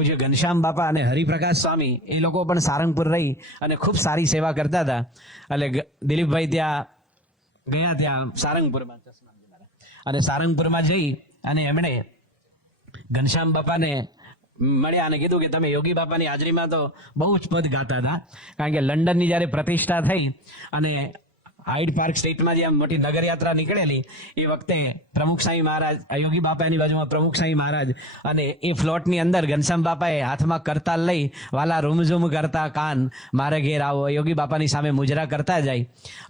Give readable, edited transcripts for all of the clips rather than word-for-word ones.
પૂજ્ય ઘનશ્યામ બાપા અને હરિપ્રકાશ સ્વામી એ લોકો પણ સારંગપુર રહી અને ખૂબ સારી સેવા કરતા હતા. એટલે દિલીપભાઈ ત્યાં ગયા, ત્યાં સારંગપુરમાં, અને સારંગપુરમાં જઈ અને એમણે ઘનશ્યામ બાપાને મળ્યા અને કીધું કે તમે યોગી બાપાની હાજરીમાં તો બહુ જ પદ ગાતા હતા, કારણ કે લંડનની જ્યારે પ્રતિષ્ઠા થઈ અને હાઇડ પાર્ક સ્ટ્રીટમાં જે આમ મોટી નગરયાત્રા નીકળેલી એ વખતે પ્રમુખ સ્વામી મહારાજ, યોગી બાપાની બાજુમાં પ્રમુખ સ્વામી મહારાજ, અને એ ફ્લોટની અંદર ઘનશ્યામ બાપાએ હાથમાં કરતાલ લઈ વાલા રૂમઝૂમ કરતા કાન મારે ઘેર આવો યોગી બાપાની સામે મુજરા કરતા જાય.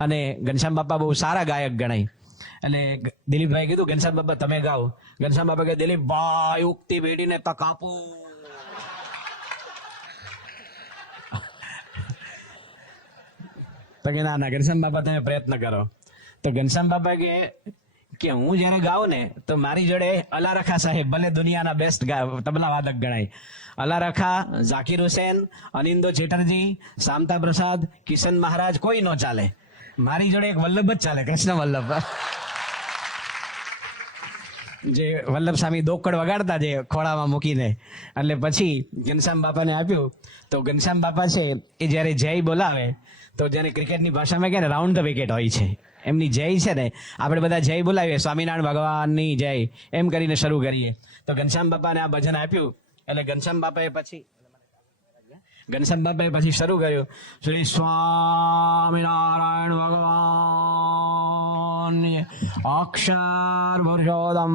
અને ઘનશ્યામ બાપા બહુ સારા ગાયક ગણાય. અને દિલીપભાઈ કીધું ઘનશ્યામ બાપા તમે ગાઓ. ઘનશ્યામ બાપા કહે દિલીપભાઈ ઉગતી બેડીને તક આપો. તો કે ના ઘનશ્યામ બાપા તમે પ્રયત્ન કરો. તો ઘનશ્યામ બાપા કે હું જ્યારે ગાઉં ને તો મારી જોડે અલારખા સાહેબ ભલે દુનિયાના બેસ્ટ તબલા વાદક ગણાય, અલારખા, ઝાકીર હુસેન, અનિંદો ચેટર્જી, શામતા પ્રસાદ, કિશન મહારાજ કોઈ ન ચાલે. મારી જોડે એક વલ્લભ જ ચાલે, કૃષ્ણ વલ્લભ, જે વલ્લભ સ્વામી દોકડ વગાડતા જે ખોળામાં મૂકીને. એટલે પછી ઘનશ્યામ બાપાને આપ્યું. તો ઘનશ્યામ બાપા છે એ જ્યારે જય બોલાવે તો જ્યારે ક્રિકેટની ભાષામાં કહે ને રાઉન્ડ ધ વિકેટ હોય છે, એમની જય છે ને આપણે બધા જય બોલાવીએ, સ્વામિનારાયણ ભગવાનની જય એમ કરીને શરૂ કરીએ. તો ઘનશ્યામ બાપાને આ ભજન આપ્યું. એટલે ઘનશ્યામ બાપાએ પછી શરૂ કર્યું, શ્રી સ્વામિનારાયણ ભગવાન અક્ષર પુરુષોત્તમ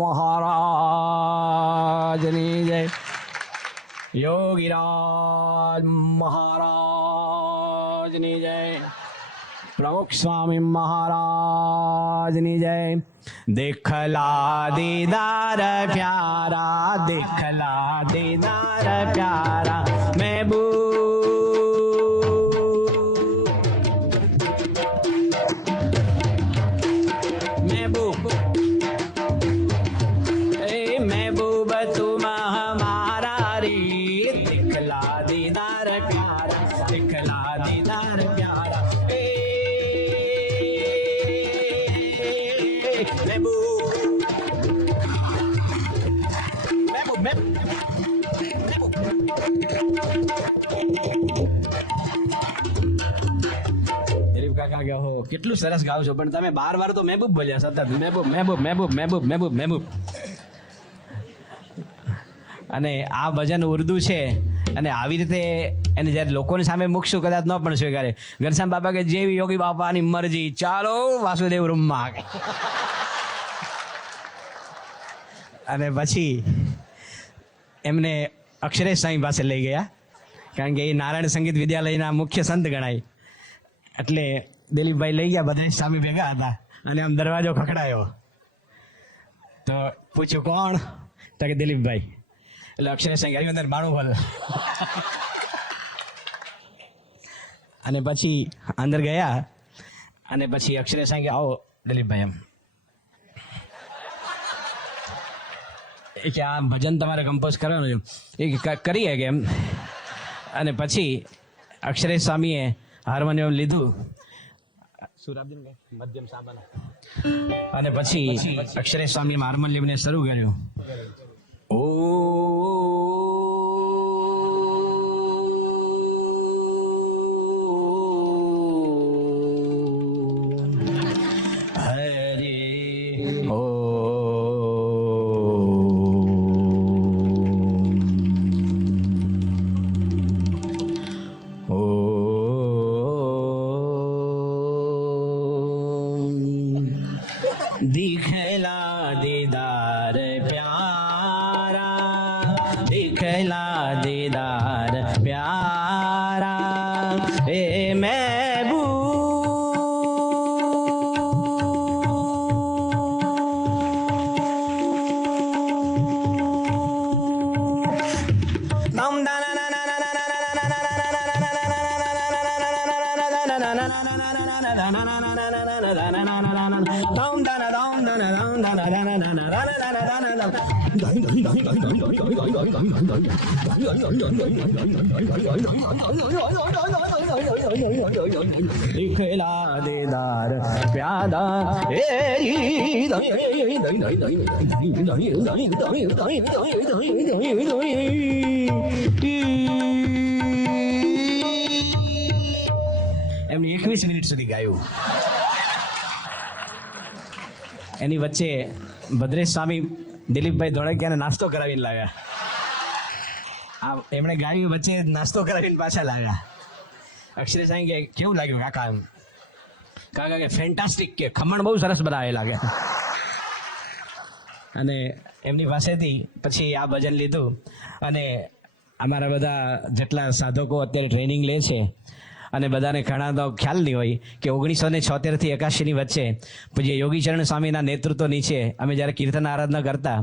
મહારાજની જય, યોગીરાજ મહારાજની જય, પ્રમુખ સ્વામી મહારાજની જય. દેખલા દીદાર પ્યારા, દેખલા દીદાર પ્યારા महबूब महबूब तुम हमारा रे, दिखला दीदार प्यारा, दिखला दीदार प्यारा કેટલું સરસ ગાવ છો, પણ તમે 12 વાર તો મહેબૂબ બોલ્યા સતત, મહેબૂબ મહેબૂબ મહેબૂબ મહેબૂબ મહેબૂબ મહેબૂબ. અને આ ભજન ઉર્દુ છે અને આવી રીતે એને જ્યારે લોકોની સામે મૂકશું કદાચ ન પણ સ્વીકારે. ઘનશ્યામ બાપા કે જેવી યોગી બાપાની મરજી, ચાલો વાસુદેવ રૂમમાં. અને પછી એમને અક્ષરેશ સ્વામી પાસે લઈ ગયા, કારણ કે એ નારાયણ સંગીત વિદ્યાલયના મુખ્ય સંત ગણાય. એટલે દિલીપભાઈ લઈ ગયા, બધા સ્વામી ભેગા હતા અને આમ દરવાજો ખખડાયો. તો પૂછ્યું કોણ? તો કે દિલીપભાઈ. એટલે અક્ષરેશ સ્વામી હરિવંદન બાણું ભલ. અને પછી અંદર ગયા અને પછી અક્ષરેશ સ્વામી આવો દિલીપભાઈ એમ કે આ ભજન તમારે કમ્પોઝ કરવાનું એ કરીએ કે એમ. અને પછી અક્ષરેશ સ્વામીએ હાર્મોનિયમ લીધું, મધ્યમ સાબન, અને પછી અક્ષરેશ સ્વામી હાર્મોનિયમને શરૂ કર્યું. ઓ दिखला दीदार प्यारा, दिखला दीदार प्यारा ए महबूब दिखला देदार प्यादा એમની 21 મિનિટ સુધી ગાયું. એની વચ્ચે ભદ્રેશ સ્વામી દિલીપભાઈ ધોળકિયાને નાસ્તો કરાવીને લાવ્યા. એમણે ગાયું વચ્ચે નાસ્તો કરાવીને પાછા લાવ્યા. અક્ષરે સાંઈ કે કેવું લાગ્યું કાકા? એમ કાકા કે ફેન્ટાસ્ટિક, કે ખમણ બહુ સરસ બનાવે લાગે. અને એમની પાસેથી પછી આ ભજન લીધું. અને અમારા બધા જેટલા સાધકો અત્યારે ટ્રેનિંગ લે છે, અને બધાને ઘણા તો ખ્યાલ નહીં હોય કે 1976 થી 81 વચ્ચે પૂજ્ય યોગીચરણ સ્વામીના નેતૃત્વ નીચે અમે જ્યારે કીર્તન આરાધના કરતા,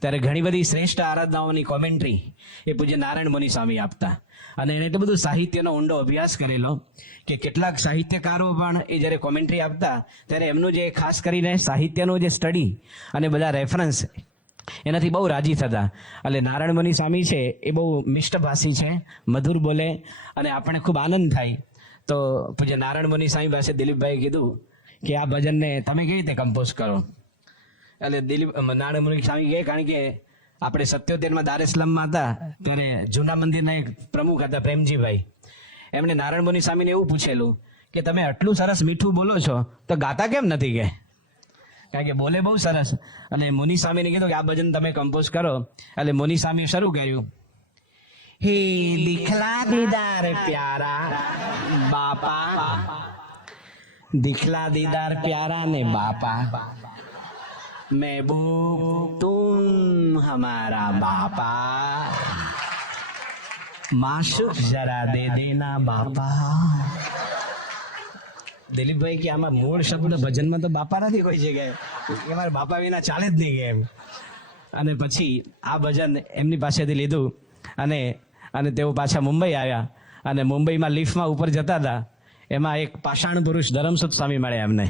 ત્યારે ઘણી બધી શ્રેષ્ઠ આરાધનાઓની કોમેન્ટ્રી એ પૂજ્ય નારાયણ મુનિ સ્વામી આપતા. અને એને એટલું બધું સાહિત્યનો ઊંડો અભ્યાસ કરેલો કે કેટલાક સાહિત્યકારો પણ એ જ્યારે કોમેન્ટ્રી આપતા ત્યારે એમનું જે ખાસ કરીને સાહિત્યનું જે સ્ટડી અને બધા રેફરન્સ એનાથી બહુ રાજી થતા. એટલે નારાયણ મુનિ સ્વામી છે એ બહુ મિષ્ટભાષી છે, મધુર બોલે, અને આપણને ખૂબ આનંદ થાય. તો પૂજ્ય નારાયણ મુનિ સ્વામી પાસે દિલીપભાઈ કીધું કે આ ભજનને તમે કેવી રીતે કમ્પોઝ કરો? એટલે નારાયણ મુનિ સ્વામી કહે, કારણ કે આપણે 77માં દારેસ્લમમાં હતા ત્યારે જૂના મંદિરના એક પ્રમુખ હતા પ્રેમજીભાઈ, એમણે નારાયણ મુનિ સ્વામીને એવું પૂછેલું કે તમે આટલું સરસ મીઠું બોલો છો તો ગાતા કેમ નથી? કે કારણ કે બોલે બહુ સરસ. અને મુનિ સ્વામીને કીધું કે આ ભજન તમે કમ્પોઝ કરો. એટલે મુનિ સ્વામીએ શરૂ કર્યું, હે દિખલા દીદાર પ્યારા બાપા, દિખલા દીદાર પ્યારા ને બાપા, महबूब तुम हमारा बापा, माशुक जरा दे देना बापा. દિલીપભાઈ કે આમાં મૂળ શબ્દ ભજનમાં તો બાપા નથી કોઈ જગ્યાએ, અમારા બાપા વિના ચાલે જ નહીં કે એમ. અને પછી આ ભજન એમની પાસેથી લીધું અને તેઓ પાછા મુંબઈ આવ્યા. અને મુંબઈમાં લિફ્ટમાં ઉપર જતા હતા, એમાં એક પાષાણ પુરુષ ધરમસુત સ્વામી મળ્યા એમને.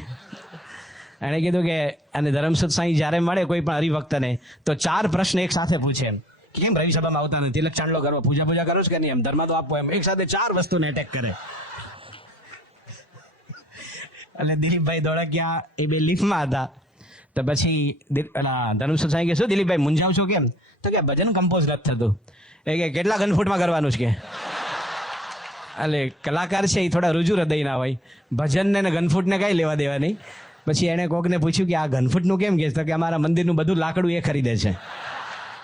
એણે કીધું કે, અને ધરમસુત સ્વામી જ્યારે મળે કોઈ પણ હરિભક્તને તો 4 પ્રશ્ન એક સાથે પૂછે એમ, કેમ રવિ સભામાં આવતા નથી, તિલક ચાંદલો કરો, પૂજા કરો છો કે નહીં, એમ ધર્મ તો આપો, એમ એક સાથે 4 વસ્તુને એટેક કરે. એટલે દિલીપભાઈ ધોળકિયા એ બે લિફ્ટમાં હતા. તો પછી ધરમસુત સ્વામી કે, શું દિલીપભાઈ મૂંઝાવ છો કેમ? તો કે ભજન કમ્પોઝ નથી થતું. એ કે કેટલા ઘનફૂટમાં કરવાનું છે કે? એટલે કલાકાર છે એ થોડા રુજુ હૃદયના હોય, ભજનને ને ઘનફૂટને કાંઈ લેવા દેવા નહીં. પછી એણે કોકને પૂછ્યું કે આ ઘનફૂટનું કેમ કહે? તો કે અમારા મંદિરનું બધું લાકડું એ ખરીદે છે.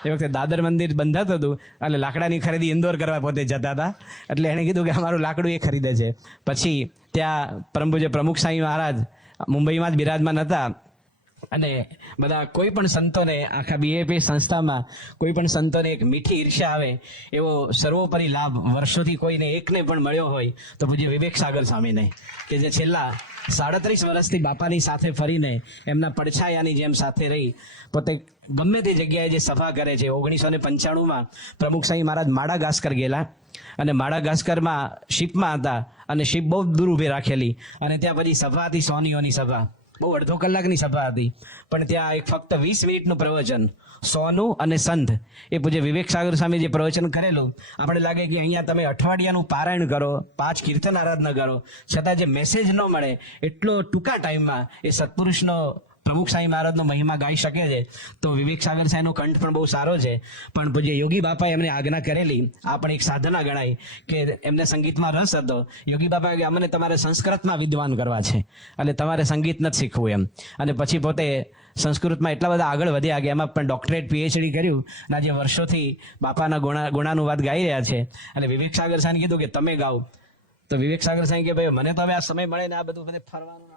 એ વખતે દાદર મંદિર બંધાતું હતું, એટલે લાકડાની ખરીદી ઇન્દોર કરવા પોતે જતા હતા. એટલે એણે કીધું કે અમારું લાકડું એ ખરીદે છે. પછી ત્યાં પરમ પૂજ્ય પ્રમુખ સ્વામી મહારાજ મુંબઈમાં જ બિરાજમાન હતા. અને બધા કોઈ પણ સંતોને, આખા બીએપી સંસ્થામાં કોઈ પણ સંતોને એક મીઠી ઈર્ષ્યા આવે એવો સર્વોપરી લાભ વર્ષોથી કોઈને એકને પણ મળ્યો હોય તો પૂજ્ય વિવેક સાગર સ્વામીને, કે જે છેલ્લા 37 વર્ષથી બાપાની સાથે ફરીને એમના પડછાયાની જેમ સાથે રહી પોતે ગમે તે જગ્યાએ જે સભા કરે છે. 1995માં પ્રમુખ સ્વામી મહારાજ માડાગાસ્કર ગયેલા, અને માડાગાસ્કરમાં શિપમાં હતા, અને શિપ બહુ દૂર ઊભી રાખેલી, અને ત્યાં પછી સભા હતી, સોનીઓની સભા, બહુ અડધો કલાકની સભા હતી. પણ ત્યાં એક ફક્ત 20 મિનિટનું પ્રવચન, સોનું અને સંત, એ પૂજ્ય વિવેક સાગર સ્વામી જે પ્રવચન કરેલું, આપણે લાગે કે અહીંયા તમે અઠવાડિયાનું પારાયણ કરો, 5 કીર્તન આરાધના કરો, છતાં જે મેસેજ ન મળે એટલો ટૂંકા ટાઈમમાં એ સત્પુરુષનો, પ્રમુખ સ્વામી મહારાજનો મહિમા ગાઈ શકે છે. તો વિવેક સાગર સાહેબનો કંઠ પણ બહુ સારો છે. પણ પૂજ્ય યોગી બાપાએ એમને આજ્ઞા કરેલી, આ પણ એક સાધના ગણાય કે એમને સંગીતમાં રસ હતો. યોગી બાપાએ કે અમને તમારે સંસ્કૃતમાં વિદ્વાન કરવા છે, એટલે તમારે સંગીત નથી શીખવું એમ. અને પછી પોતે સંસ્કૃતમાં એટલા બધા આગળ વધ્યા કે એમાં પણ ડોક્ટરેટ PhD કર્યું, અને આજે વર્ષોથી બાપાના ગુણાનુવાદ ગાઈ રહ્યા છે. અને વિવેક સાગર સાહેબ કીધું કે તમે ગાઓ. તો વિવેક સાગર સાહેબ કે ભાઈ મને તો હવે આ સમય મળે ને આ બધું બધે ફરવાનું,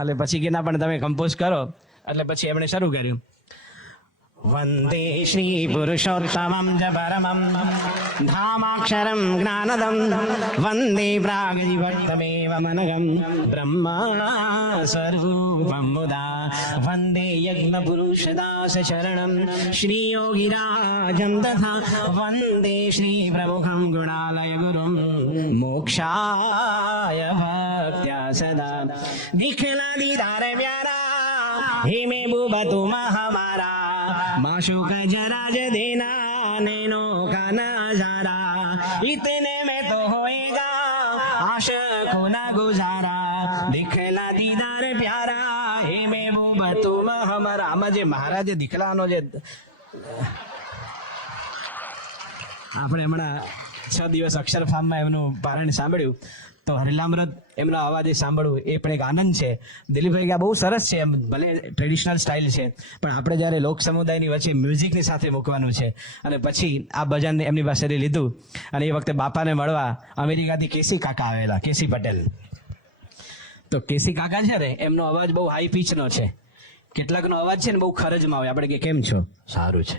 એટલે પછી કે ના પણ તમે કમ્પોઝ કરો. એટલે પછી એમણે શરૂ કર્યું, વંદે શ્રી પુરુષોત્તમં જ પરમં ધામાક્ષરં જ્ઞાનદં વંદે પ્રાગજીવક્તમેવ મનગં બ્રહ્મા સ્વરૂપં મુદા વંદે યજ્ઞપુરુષદાસ શરણં શ્રી યોગીરાજં તથા વંદે શ્રી પ્રમુખં ગુણાલય ગુરું મોક્ષાય ભક્ત્યા સદા દિખલા દીદાર પ્યારા હે મહેબૂબા તુમ હમારા माशूक जरा ज देना नैनों का नजारा इतने में तो होएगा आशिकों ना गुजारा दिखला दीदार प्यारा हे महबूबा तुम हमारा आमा जे महाराजे दिखलानो जे આપણે હમણાં 6 દિવસ અક્ષરફામમાં એમનું પારણ સાંભળ્યું તો હરિલામૃત એમનો અવાજ સાંભળવું એ પણ એક આનંદ છે. દિલીપભાઈ આ બહુ સરસ છે, એમ ભલે ટ્રેડિશનલ સ્ટાઇલ છે પણ આપણે જ્યારે લોક સમુદાયની વચ્ચે મ્યુઝિકની સાથે મૂકવાનું છે. અને પછી આ ભજન એમની પાસેથી લીધું અને એ વખતે બાપાને મળવા અમેરિકાથી કેસી કાકા આવેલા, કેસી પટેલ. તો કેસી કાકા છે ને એમનો અવાજ બહુ હાઈ પિચનો છે. કેટલાકનો અવાજ છે ને બહુ ખરજમાં આવે. આપણે કે કેમ છો? સારું છે,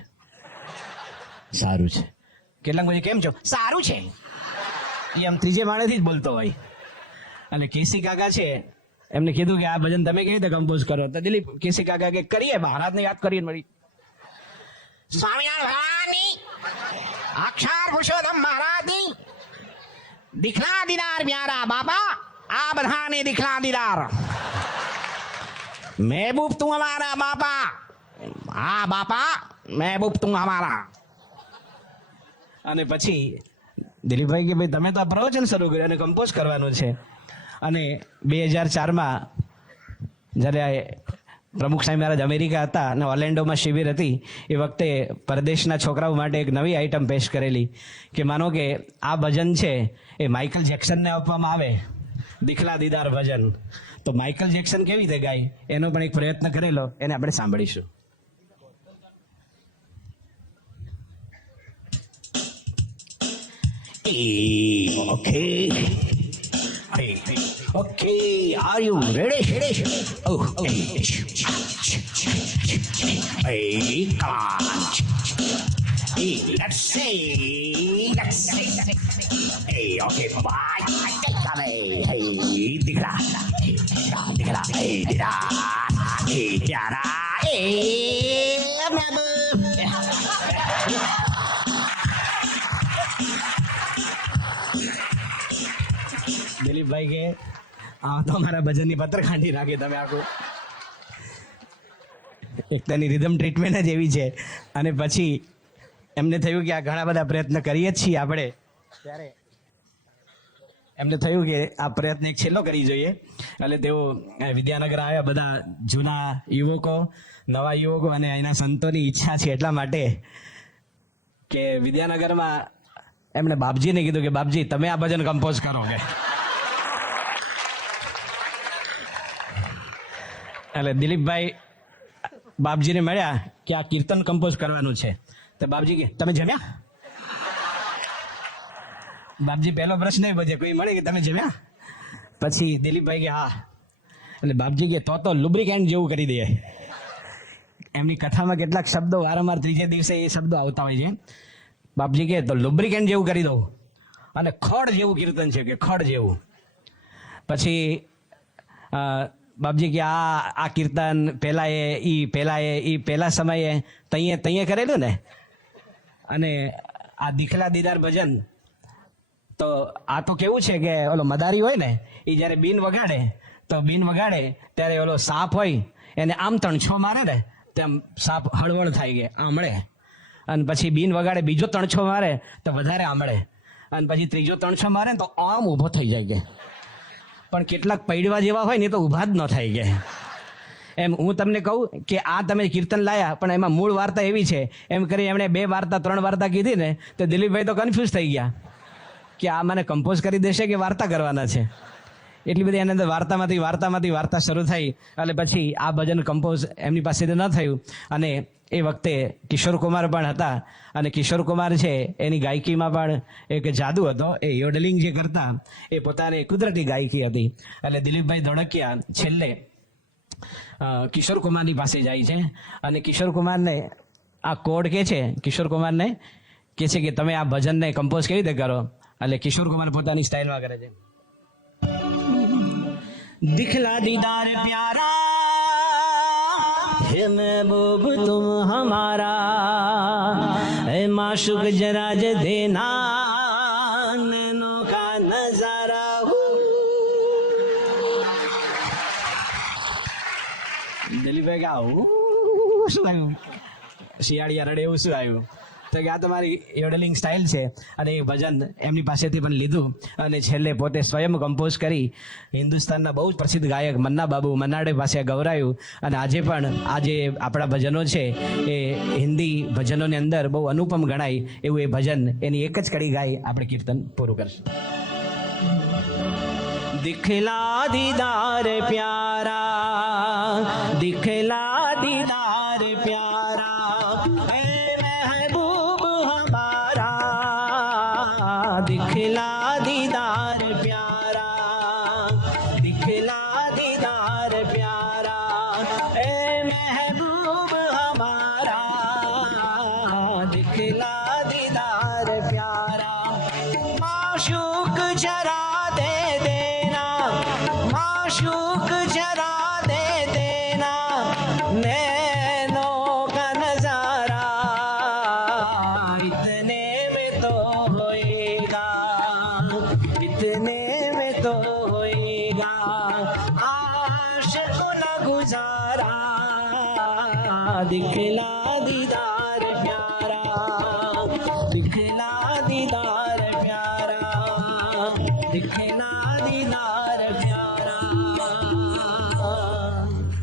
સારું છે. કેટલાક પછી કેમ છો? સારું છે. એ આમ ત્રીજે માળેથી જ બોલતો હોય. અને કેસી કાકા છે એમને કીધું કે આ ભજન તમે કેવી રીતે કમ્પોઝ કરો? તો દિલીપ કેસી કાકા કે કરીએ, મહારાજને યાદ કરીએ મળી. સ્વામિનારાયણની અક્ષર પુરુષોત્તમ મહારાજની દિખલા દીદાર પ્યારા બાપા આ બધાને દિખલા દીદાર મહેબૂબ તું હમારા બાપા, હા બાપા મહેબૂબ તું હમારા. અને પછી દિલીપભાઈ કે ભાઈ તમે તો આ પ્રવચન શરૂ કર્યું અને કમ્પોઝ કરવાનું છે. અને 2004માં જ્યારે પ્રમુખ સ્વામી મહારાજ અમેરિકા હતા અને ઓર્લેન્ડોમાં શિબિર હતી એ વખતે પરદેશના છોકરાઓ માટે એક નવી આઈટમ પેશ કરેલી કે માનો કે આ ભજન છે એ માઇકલ જેક્સનને આપવામાં આવે, દિખલા દીદાર ભજન. તો માઇકલ જેક્સન કેવી રીતે ગાય એનો પણ એક પ્રયત્ન કરેલો, એને આપણે સાંભળીશું. Okay. Okay, are you ready? Oh, hey, come on. Hey, let's say. Hey, okay, bye. Hey, dikla. Hey, dikla. Hey, pyara. Hey, babu. દિલીપભાઈ કે આ તો અમારા ભજનની પત્ર ખાંડી નાખી તમે આખું. એકતાની રિધમ ટ્રીટમેન્ટ જ એવી છે. અને પછી એમને થયું કે આ ઘણા બધા પ્રયત્ન કરીએ જ છીએ આપણે, ત્યારે એમને થયું કે આ પ્રયત્ન એક છેલ્લો કરી જોઈએ. એટલે તેઓ વિદ્યાનગર આવ્યા, બધા જૂના યુવકો, નવા યુવકો અને એના સંતોની ઈચ્છા છે એટલા માટે કે વિદ્યાનગરમાં એમણે બાપજીને કીધું કે બાપજી તમે આ ભજન કમ્પોઝ કરો કે. એટલે દિલીપભાઈ બાપજીને મળ્યા કે આ કીર્તન કમ્પોઝ કરવાનું છે. તો બાપજી કે તમે જમ્યા? બાપજી પહેલો પ્રશ્ન એ બધે કોઈ મળે કે તમે જમ્યા? પછી દિલીપભાઈ કે હા. એટલે બાપજી કે તો લુબ્રિકેન્ટ જેવું કરી દે. એમની કથામાં કેટલાક શબ્દો વારંવાર ત્રીજે દિવસે એ શબ્દો આવતા હોય છે. બાપજી કે તો લુબ્રિકેન્ટ જેવું કરી દઉં અને ખડ જેવું કીર્તન છે કે ખડ જેવું. પછી બાપજી કે આ કીર્તન પહેલા સમયે તઈએ કરેલું ને. અને આ દિખલા દીદાર ભજન તો આ તો કેવું છે કે ઓલો મદારી હોય ને એ જ્યારે બીન વગાડે તો બીન વગાડે ત્યારે ઓલો સાપ હોય એને આમ તણછો મારે ને તેમ સાપ હળવળ થાય કે આમળે. અને પછી બીન વગાડે બીજો તણછો મારે તો વધારે આમળે. અને પછી ત્રીજો તણછો મારે ને તો આમ ઊભો થઈ જાય કે. પણ કેટલાક પૈડવા જેવા હોય ને તો ઊભા જ ન થાય કે. એમ હું તમને કહું કે આ તમે કીર્તન લાયા પણ એમાં મૂળ વાર્તા એવી છે એમ કરી એમણે 2 વાર્તા 3 વાર્તા કીધી ને તો દિલીપભાઈ તો કન્ફ્યુઝ થઈ ગયા કે આ મને કમ્પોઝ કરી દેશે કે વાર્તા કરવાના છે. એટલી બધી એની અંદર વાર્તામાંથી વાર્તા શરૂ થઈ. એટલે પછી આ ભજન કમ્પોઝ એમની પાસેથી ન થયું. અને એ વખતે કિશોર કુમાર પણ હતા અને કિશોર કુમાર છે એની ગાયકીમાં પણ એક જાદુ હતો. એ યોડલિંગ જે કરતા એ પોતાની કુદરતી ગાયકી હતી. એટલે દિલીપભાઈ ધોળકિયા છેલ્લે કિશોર કુમારની પાસે જાય છે અને કિશોર કુમારને આ કોડ કે છે કિશોર કુમારને કે છે કે તમે આ ભજનને કમ્પોઝ કેવી રીતે કરો, એટલે કિશોર કુમાર પોતાની સ્ટાઇલમાં કરે છે. દિખલા દીદાર પ્યારા હે મહેબૂબ તુમ હમારા, હે માશુક જરા જ દેના નૈનો કા નજારા હો. દિલીપભાઈ કે આવું શું આવ્યું, શિયાળિયા રડે એવું શું આવ્યું, તો કે આ તમારી યોડલિંગ સ્ટાઇલ છે. અને એ ભજન એમની પાસેથી પણ લીધું અને છેલ્લે પોતે સ્વયં કમ્પોઝ કરી હિન્દુસ્તાનના બહુ જ પ્રસિદ્ધ ગાયક મન્ના બાબુ મન્નાડે પાસે ગવરાયું. અને આજે પણ આ જે આપણા ભજનો છે એ હિન્દી ભજનોની અંદર બહુ અનુપમ ગણાય એવું એ ભજન, એની એક જ કડી ગાઈ આપણે કીર્તન પૂરું કરશું. દિખલા દીદાર પ્યારા, દિખલા દીદાર પ્યારા, હે મહેબૂબ હમારા, દિખલા દીદાર પ્યારા, દિખલા દીદાર પ્યારા, હે મહેબૂબ હમારા, દિખલા દીદાર પ્યારા. માશૂક જરા દે દેના, माशूक जरा दे देना नैनों का नजारा, इतने में तो होएगा, इतने में तो होएगा आशिकों ना गुजारा. दिखला दीदार प्यारा, दिखला दीदार प्यारा, दिखला दीदार प्यारा.